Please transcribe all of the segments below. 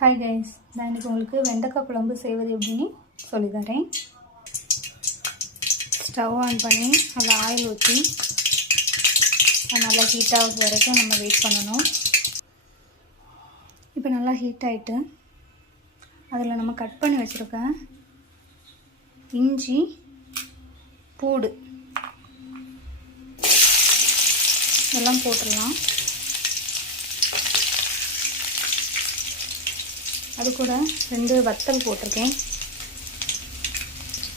Hi guys, நான் இன்றைக்கி உங்களுக்கு வெண்டைக்காய் குழம்பு செய்வது எப்படின்னு சொல்லித்தரேன். ஸ்டவ் ஆன் பண்ணி அதில் ஆயில் ஊற்றி நல்லா ஹீட் ஆகுது வரைக்கும் நம்ம வெயிட் பண்ணணும். இப்போ நல்லா ஹீட் ஆகிட்டு அதில் நம்ம கட் பண்ணி வச்சுருக்க இஞ்சி பூடு இதெல்லாம் போட்டுடலாம். அது கூட 2 வத்தல் போட்டிருக்கேன்.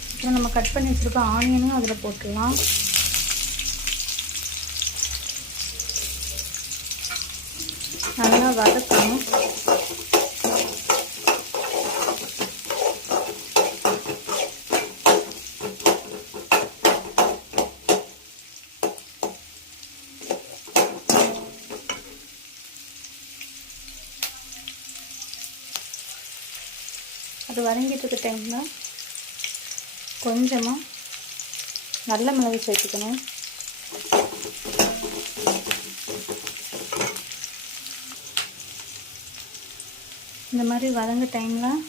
அப்புறம் நம்ம கட் பண்ணி வச்சுருக்க ஆனியனும் அதில் போட்டுடலாம். நல்லா வதக்கணும். அது வதங்கிட்டு இருக்க டைமில் கொஞ்சமாக நல்ல மிளகு சேர்த்துக்கணும். இந்த மாதிரி வதங்க டைமில்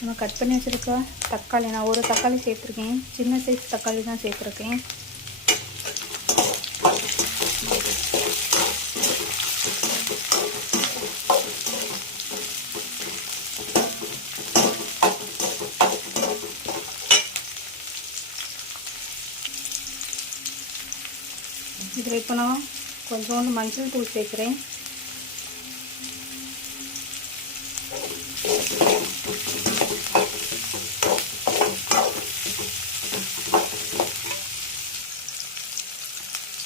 நம்ம கட் பண்ணி வச்சுருக்க தக்காளி, நான் ஒரு தக்காளி சேர்த்துருக்கேன், சின்ன சைஸ் தக்காளி தான் சேர்த்துருக்கேன். இதில் இப்போ நான் கொஞ்சோண்டு மஞ்சள் தூள் சேர்க்குறேன்.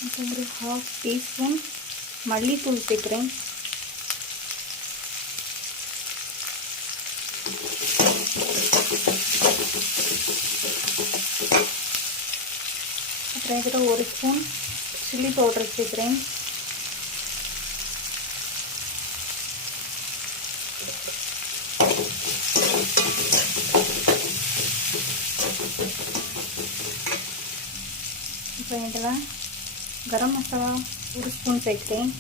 அப்புறம் ஒரு 1/2 டீஸ்பூன் மல்லித்தூள் சேர்க்குறேன். அப்புறம் இதில் 1 ஸ்பூன் சில்லி பவுடர் சேர்க்குறேன். இப்போ இதில் கரம் மசாலா 1 ஸ்பூன் சேர்க்குறேன்.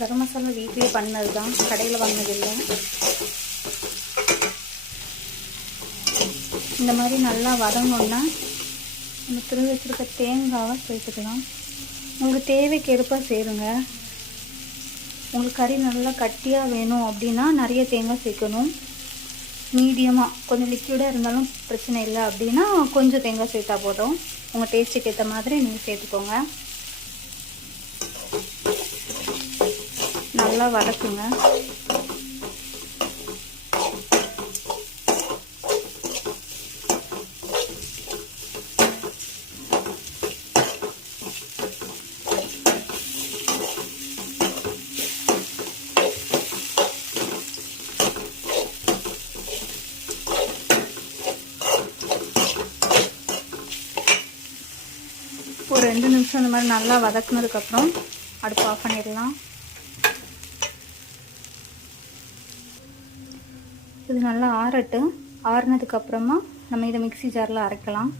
கரம் மசாலா வீட்டிலே பண்ணது தான், கடையில் வாங்கினதில்லை. இந்த மாதிரி நல்லா வதங்கணுன்னா நம்ம துருவி வச்சுருக்க தேங்காவை சேர்த்துக்கலாம். உங்களுக்கு தேவைக்கேற்ப சேருங்க. உங்களுக்கு கறி நல்லா கட்டியாக வேணும் அப்படின்னா நிறைய தேங்காய் சேர்க்கணும். மீடியமாக கொஞ்சம் லிக்விடாக இருந்தாலும் பிரச்சனை இல்லை அப்படின்னா கொஞ்சம் தேங்காய் சேர்த்தா போதும். உங்கள் டேஸ்ட்டுக்கு ஏற்ற மாதிரி நீங்கள் சேர்த்துக்கோங்க. நல்லா வதக்குங்க. ஒரு 2 நிமிஷம் இந்த மாதிரி நல்லா வதக்குனதுக்கப்புறம் அடுப்பு ஆஃப் பண்ணிடலாம். இது நல்லா ஆறட்டும். ஆறுனதுக்கப்புறமா நம்ம இதை மிக்ஸி ஜாரில் அரைக்கலாம்.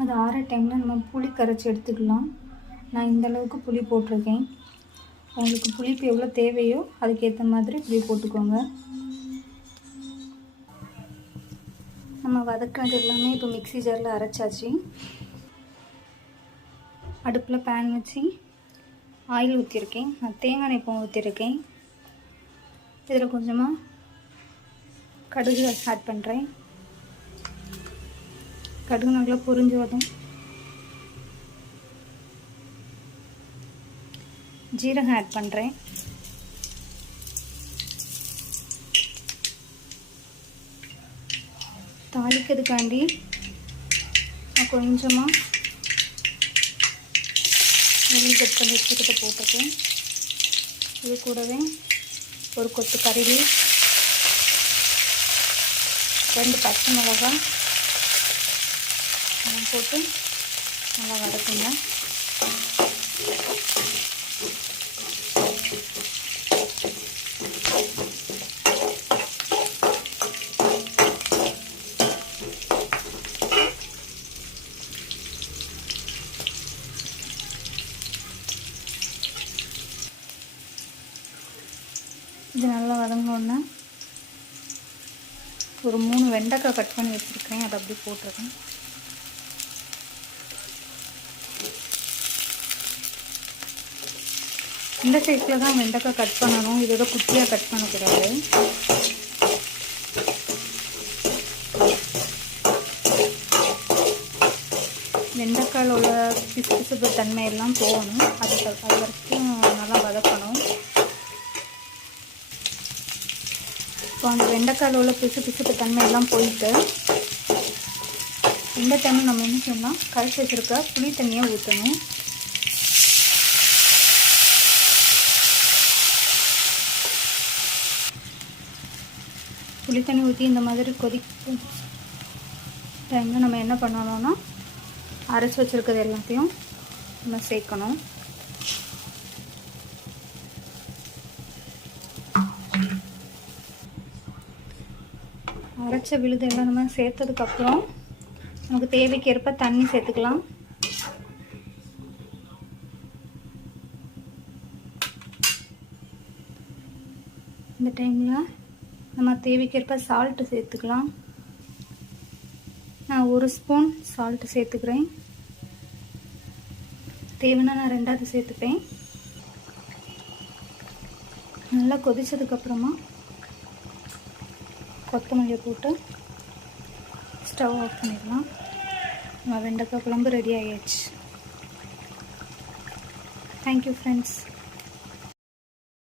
அது ஆற டைமில் நம்ம புளி கரைச்சி எடுத்துக்கலாம். நான் இந்தளவுக்கு புளி போட்டிருக்கேன். உங்களுக்கு புளிப்பு எவ்வளோ தேவையோ அதுக்கேற்ற மாதிரி புளி போட்டுக்கோங்க. நம்ம வதக்கினது எல்லாமே இப்போ மிக்ஸி ஜாரில் அரைச்சாச்சு. அடுப்பில் பேன் வச்சு ஆயில் ஊற்றிருக்கேன். நான் தேங்காய் எண்ணெய் இப்போ ஊற்றிருக்கேன். இதில் கொஞ்சமாக கடுகு ஆட் பண்ணுறேன். கடுகு நல்லா பொரிஞ்சு வரும். ஜீரகம் ஆட் பண்ணுறேன். தாளிக்கிறதுக்காண்டி நான் கொஞ்சமாக நெல்லி கட் பண்ணி வச்சுக்கிட்ட போட்டுருக்கேன். இது கூடவே ஒரு கொத்து கறிவேப்பிலை, 2 பச்சை மிளகாய் போட்டு நல்லா வதக்குங்க. இது நல்லா வதங்கினோன்னா ஒரு 3 வெண்டைக்காய் கட் பண்ணி வச்சுருக்கேன், அதை அப்படி போட்டுருக்கேன். இந்த சைஸில் தான் வெண்டைக்காய் கட் பண்ணணும், இதோட குட்டியாக கட் பண்ணக்கூடாது. வெண்டைக்காயில் உள்ள பிசுபிசுப்பு தன்மையெல்லாம் போகணும், அது வரைக்கும் நல்லா வதக்கணும். இப்போ அந்த வெண்டைக்காயில் உள்ள பிசுபிசுப்பு தன்மையெல்லாம் போயிட்டு இந்த டைமில் நம்ம என்ன செய்யணும், கரைச்சி வச்சுருக்க புளி தண்ணியை ஊற்றணும். புளி தண்ணி ஊற்றி இந்த மாதிரி கொதிக்கும் டைமில் நம்ம என்ன பண்ணணும்னா அரைச்சி வச்சுருக்கிறது எல்லாத்தையும் நம்ம சேர்க்கணும். அரைச்ச விழுது எல்லாம் நம்ம சேர்த்ததுக்கப்புறம் நமக்கு தேவைக்கேற்ப தண்ணி சேர்த்துக்கலாம். இந்த டைமில் நம்ம தேவைக்கேற்ப சால்ட்டு சேர்த்துக்கலாம். நான் 1 ஸ்பூன் சால்ட்டு சேர்த்துக்கிறேன், தேவைன்னா நான் 2வது சேர்த்துப்பேன். நல்லா கொதிச்சதுக்கப்புறமா கொத்தமல்லியை போட்டு ஸ்டவ் ஆஃப் பண்ணிடலாம். நம்ம வெண்டைக்காய் குழம்பு ரெடி ஆகிடுச்சு. Thank you friends.